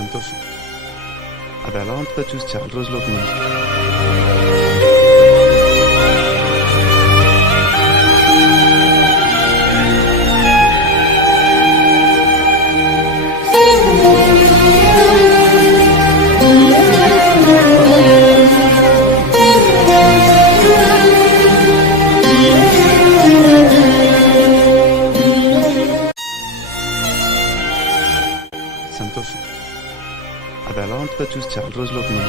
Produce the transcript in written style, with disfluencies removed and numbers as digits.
సంతోషం. అది ఎలా ఉంటుందో చూసి చాలా రోజులు అవుతుంది. సంతోషం. అది ఎలా ఉంటుందో చూసి చాలా రోజులు అవుతుంది.